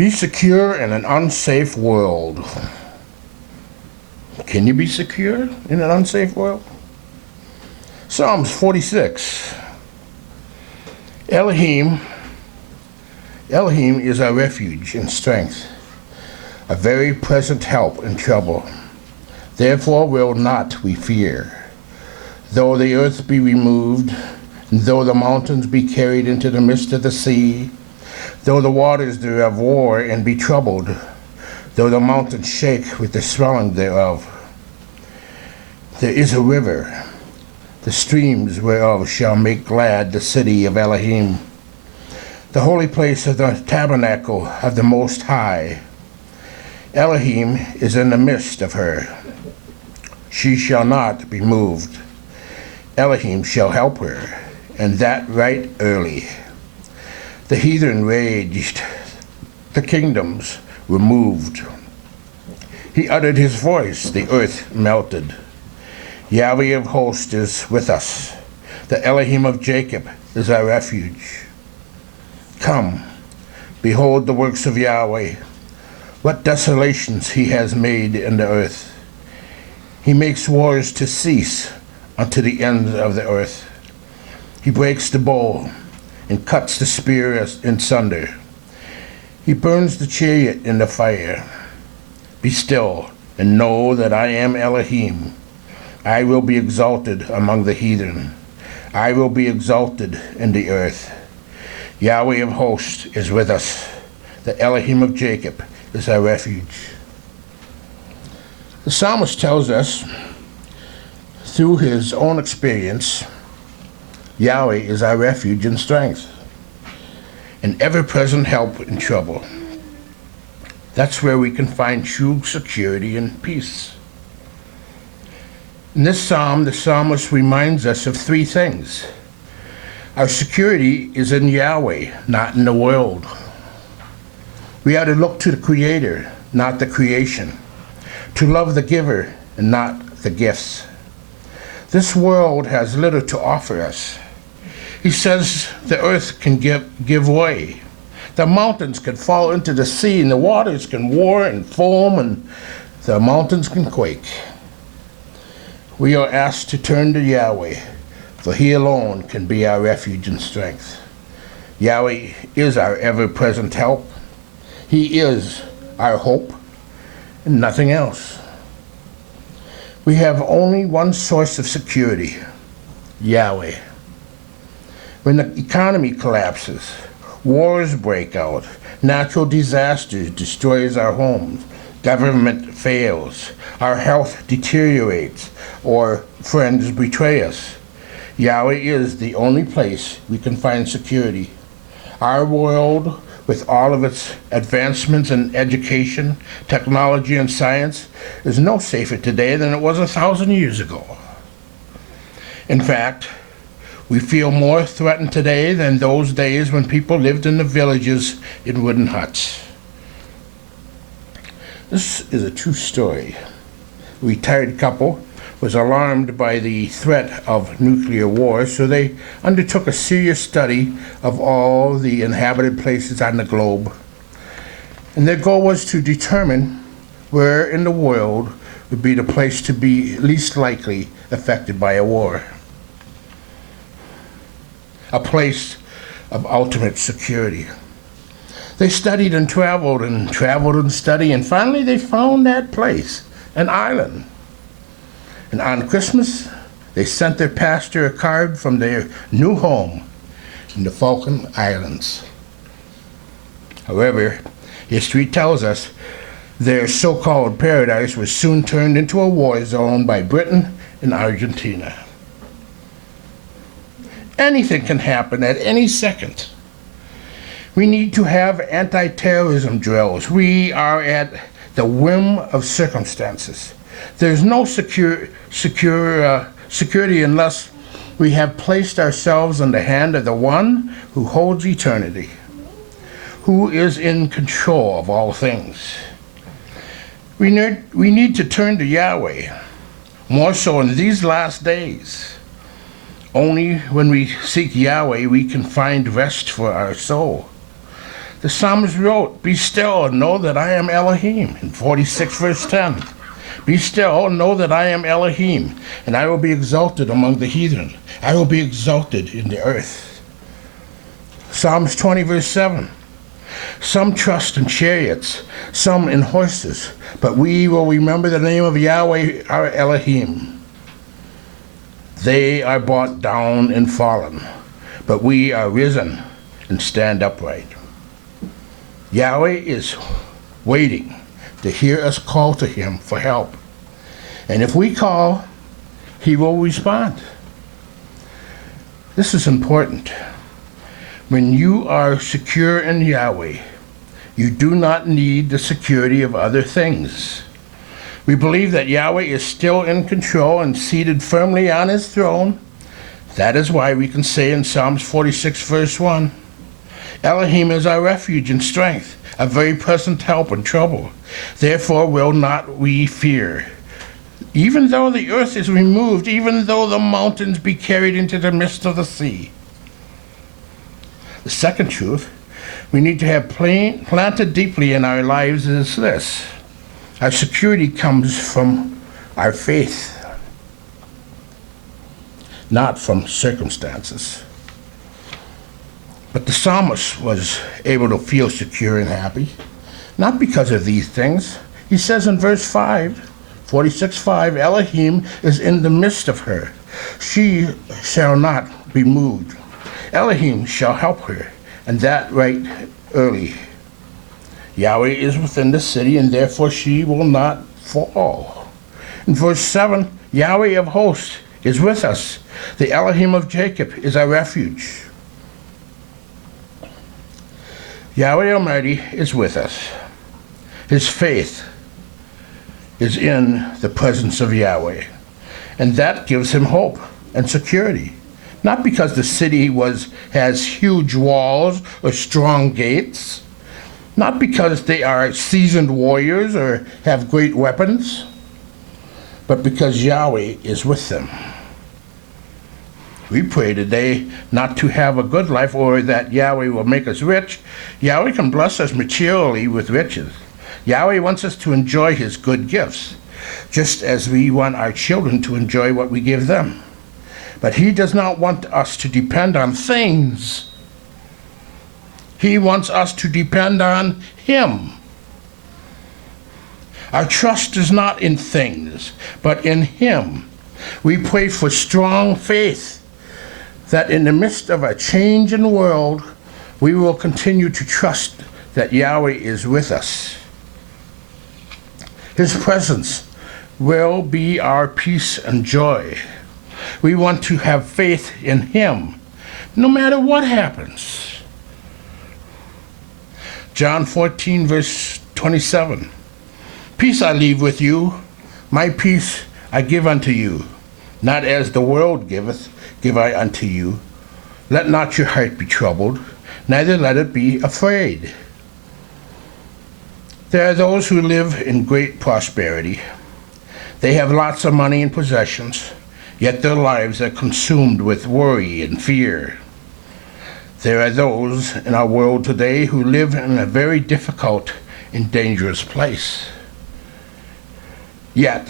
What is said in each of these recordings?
Be secure in an unsafe world. Can you be secure in an unsafe world? Psalms 46. Elohim is our refuge and strength, a very present help in trouble. Therefore will not we fear, though the earth be removed, and though the mountains be carried into the midst of the sea, though the waters thereof roar and be troubled, though the mountains shake with the swelling thereof. There is a river, the streams whereof shall make glad the city of Elohim, the holy place of the tabernacle of the Most High. Elohim is in the midst of her. She shall not be moved. Elohim shall help her, and that right early. The heathen raged, the kingdoms were moved. He uttered his voice, the earth melted. Yahweh of hosts is with us. The Elohim of Jacob is our refuge. Come, behold the works of Yahweh, what desolations he has made in the earth. He makes wars to cease unto the ends of the earth. He breaks the bow and cuts the spear in sunder. He burns the chariot in the fire. Be still and know that I am Elohim. I will be exalted among the heathen. I will be exalted in the earth. Yahweh of hosts is with us. The Elohim of Jacob is our refuge. The psalmist tells us, through his own experience, Yahweh is our refuge and strength, an ever-present help in trouble. That's where we can find true security and peace. In this psalm, the psalmist reminds us of three things. Our security is in Yahweh, not in the world. We are to look to the Creator, not the creation, to love the giver and not the gifts. This world has little to offer us. He says the earth can give way. The mountains can fall into the sea, and the waters can roar and foam, and the mountains can quake. We are asked to turn to Yahweh, for he alone can be our refuge and strength. Yahweh is our ever-present help. He is our hope and nothing else. We have only one source of security, Yahweh. When the economy collapses, wars break out, natural disasters destroys our homes, government fails, our health deteriorates, or friends betray us, Yahweh is the only place we can find security. Our world, with all of its advancements in education, technology, and science, is no safer today than it was 1,000 years ago. In fact, we feel more threatened today than those days when people lived in the villages in wooden huts. This is a true story. A retired couple was alarmed by the threat of nuclear war, so they undertook a serious study of all the inhabited places on the globe. And their goal was to determine where in the world would be the place to be least likely affected by a war. A place of ultimate security. They studied and traveled and studied, and finally they found that place, an island. And on Christmas, they sent their pastor a card from their new home in the Falkland Islands. However, history tells us their so-called paradise was soon turned into a war zone by Britain and Argentina. Anything can happen at any second. We need to have anti-terrorism drills. We are at the whim of circumstances. There's no security unless we have placed ourselves in the hand of the one who holds eternity, who is in control of all things. We need to turn to Yahweh, more so in these last days. Only when we seek Yahweh we can find rest for our soul. The psalmist wrote, "Be still and know that I am Elohim," in 46 verse 10. "Be still and know that I am Elohim, and I will be exalted among the heathen. I will be exalted in the earth." Psalms 20 verse 7. "Some trust in chariots, some in horses, but we will remember the name of Yahweh our Elohim. They are brought down and fallen, but we are risen and stand upright." Yahweh is waiting to hear us call to him for help. And if we call, he will respond. This is important. When you are secure in Yahweh, you do not need the security of other things. We believe that Yahweh is still in control and seated firmly on his throne. That is why we can say in Psalms 46 verse 1, "Elohim is our refuge and strength, a very present help in trouble. Therefore will not we fear. Even though the earth is removed, even though the mountains be carried into the midst of the sea." The second truth we need to have planted deeply in our lives is this: our security comes from our faith, not from circumstances. But the psalmist was able to feel secure and happy, not because of these things. He says in verse 5, 46:5, "Elohim is in the midst of her. She shall not be moved. Elohim shall help her, and that right early. Yahweh is within the city, and therefore she will not fall." In verse 7, "Yahweh of hosts is with us. The Elohim of Jacob is our refuge." Yahweh Almighty is with us. His faith is in the presence of Yahweh, and that gives him hope and security. Not because the city has huge walls or strong gates, not because they are seasoned warriors or have great weapons, but because Yahweh is with them. We pray today not to have a good life or that Yahweh will make us rich. Yahweh can bless us materially with riches. Yahweh wants us to enjoy his good gifts, just as we want our children to enjoy what we give them. But he does not want us to depend on things. He wants us to depend on him. Our trust is not in things, but in him. We pray for strong faith that in the midst of a changing world, we will continue to trust that Yahweh is with us. His presence will be our peace and joy. We want to have faith in him, no matter what happens. John 14, verse 27. "Peace I leave with you, my peace I give unto you. Not as the world giveth, give I unto you. Let not your heart be troubled, neither let it be afraid." There are those who live in great prosperity. They have lots of money and possessions, yet their lives are consumed with worry and fear. There are those in our world today who live in a very difficult and dangerous place, yet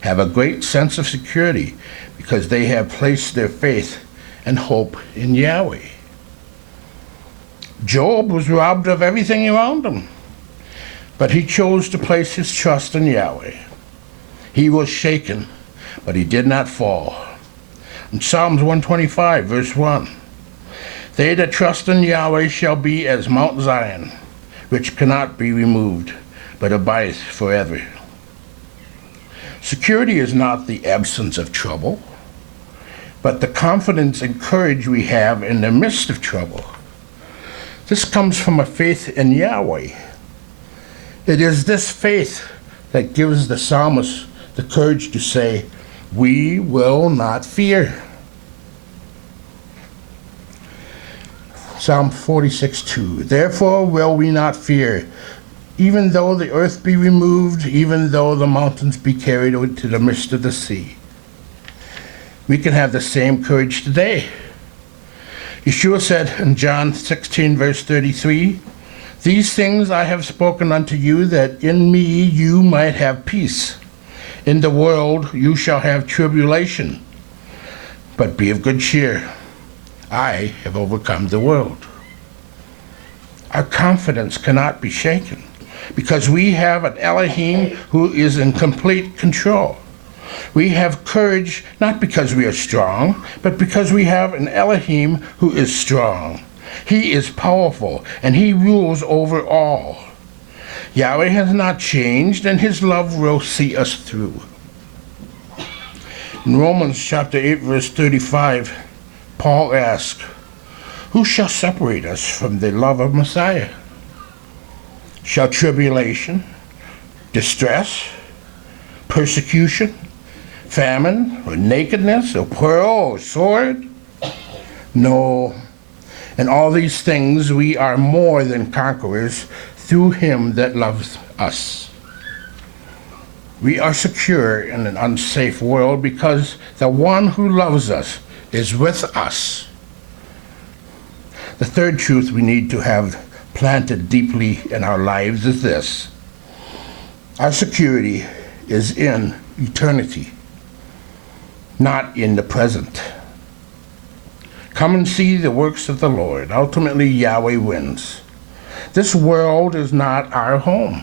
have a great sense of security because they have placed their faith and hope in Yahweh. Job was robbed of everything around him, but he chose to place his trust in Yahweh. He was shaken, but he did not fall. In Psalms 125, verse 1, "They that trust in Yahweh shall be as Mount Zion, which cannot be removed, but abides forever." Security is not the absence of trouble, but the confidence and courage we have in the midst of trouble. This comes from a faith in Yahweh. It is this faith that gives the psalmist the courage to say, "We will not fear." Psalm 46:2, "Therefore will we not fear, even though the earth be removed, even though the mountains be carried into the midst of the sea." We can have the same courage today. Yeshua said in John 16, verse 33, These things I have spoken unto you, that in me you might have peace. In the world you shall have tribulation, but be of good cheer. I have overcome the world. Our confidence cannot be shaken because we have an Elohim who is in complete control. We have courage not because we are strong, but because we have an Elohim who is strong. He is powerful, and he rules over all. Yahweh has not changed, and his love will see us through. In Romans chapter 8, verse 35, Paul asks, who shall separate us from the love of Messiah? Shall tribulation, distress, persecution, famine, or nakedness, or peril, or sword? No. In all these things we are more than conquerors through him that loves us. We are secure in an unsafe world because the one who loves us is with us. The third truth we need to have planted deeply in our lives is this: our security is in eternity, not in the present. Come and see the works of the Lord. Ultimately, Yahweh wins. This world is not our home.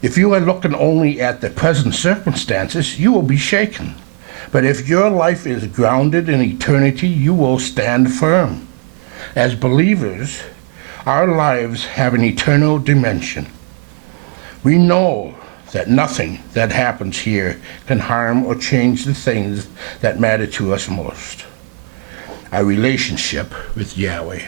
If you are looking only at the present circumstances, you will be shaken. But if your life is grounded in eternity, you will stand firm. As believers, our lives have an eternal dimension. We know that nothing that happens here can harm or change the things that matter to us most: our relationship with Yahweh.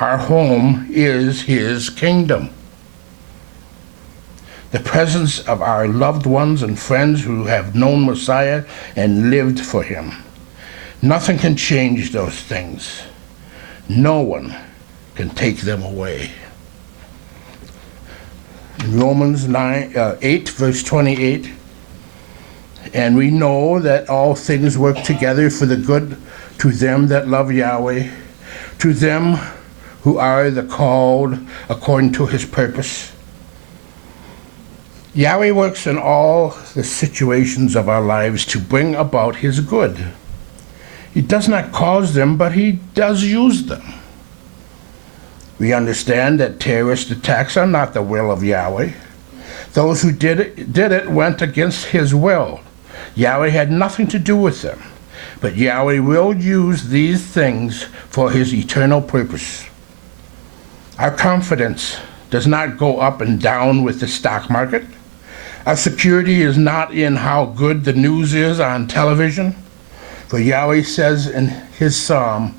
Our home is his kingdom. The presence of our loved ones and friends who have known Messiah and lived for him. Nothing can change those things. No one can take them away. In Romans 8, verse 28, and we know that all things work together for the good to them that love Yahweh, to them who are the called according to his purpose. Yahweh works in all the situations of our lives to bring about his good. He does not cause them, but he does use them. We understand that terrorist attacks are not the will of Yahweh. Those who did it went against his will. Yahweh had nothing to do with them, but Yahweh will use these things for his eternal purpose. Our confidence does not go up and down with the stock market. Our security is not in how good the news is on television. For Yahweh says in his Psalm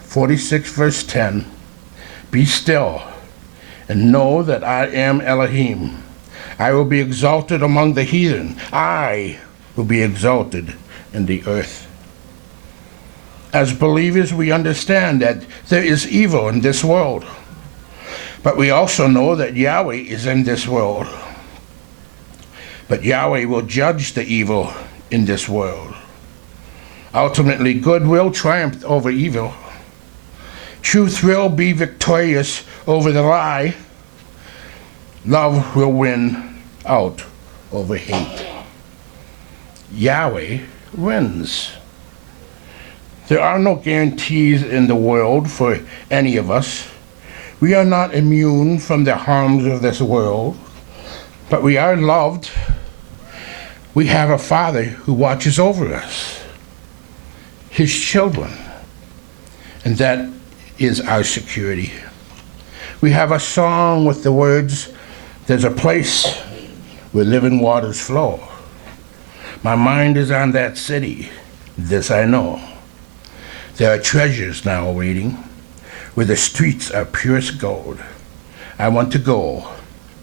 46, verse 10, be still and know that I am Elohim. I will be exalted among the heathen. I will be exalted in the earth. As believers, we understand that there is evil in this world. But we also know that Yahweh is in this world. But Yahweh will judge the evil in this world. Ultimately, good will triumph over evil. Truth will be victorious over the lie. Love will win out over hate. Yahweh wins. There are no guarantees in the world for any of us. We are not immune from the harms of this world, but we are loved. We have a Father who watches over us, his children, and that is our security. We have a song with the words, there's a place where living waters flow. My mind is on that city, this I know. There are treasures now awaiting, where the streets are purest gold. I want to go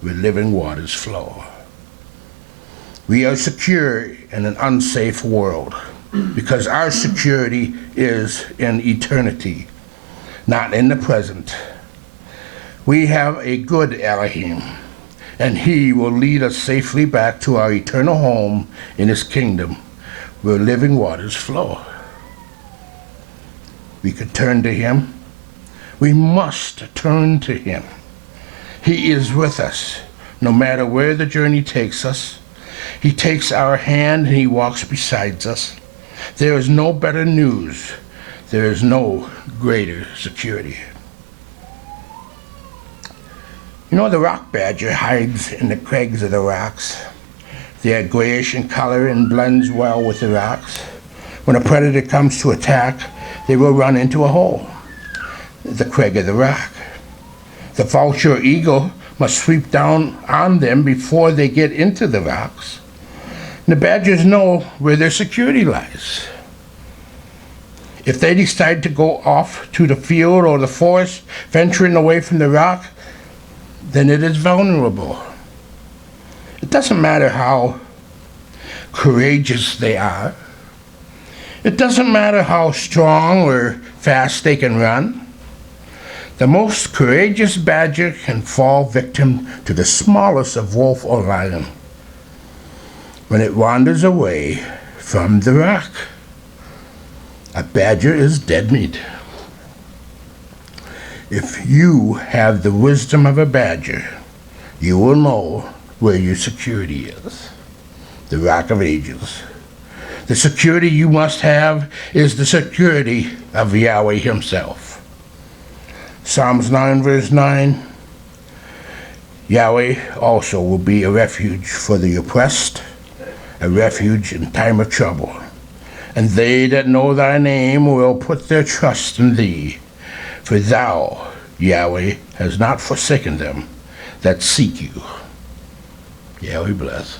where living waters flow. We are secure in an unsafe world because our security is in eternity, not in the present. We have a good Elohim, and he will lead us safely back to our eternal home in his kingdom, where living waters flow. We could turn to him We must turn to him. He is with us, no matter where the journey takes us. He takes our hand and he walks beside us. There is no better news. There is no greater security. You know, the rock badger hides in the crags of the rocks. They are grayish in color and blends well with the rocks. When a predator comes to attack, they will run into a hole, the crag of the rock. The vulture or eagle must sweep down on them before they get into the rocks. The badgers know where their security lies. If they decide to go off to the field or the forest, venturing away from the rock, then it is vulnerable. It doesn't matter how courageous they are. It doesn't matter how strong or fast they can run. The most courageous badger can fall victim to the smallest of wolf or lion when it wanders away from the rock. A badger is dead meat. If you have the wisdom of a badger, you will know where your security is. The Rock of Ages. The security you must have is the security of Yahweh himself. Psalms 9 verse 9. Yahweh also will be a refuge for the oppressed, a refuge in time of trouble. And they that know thy name will put their trust in thee. For thou, Yahweh, has not forsaken them that seek you. Yahweh bless.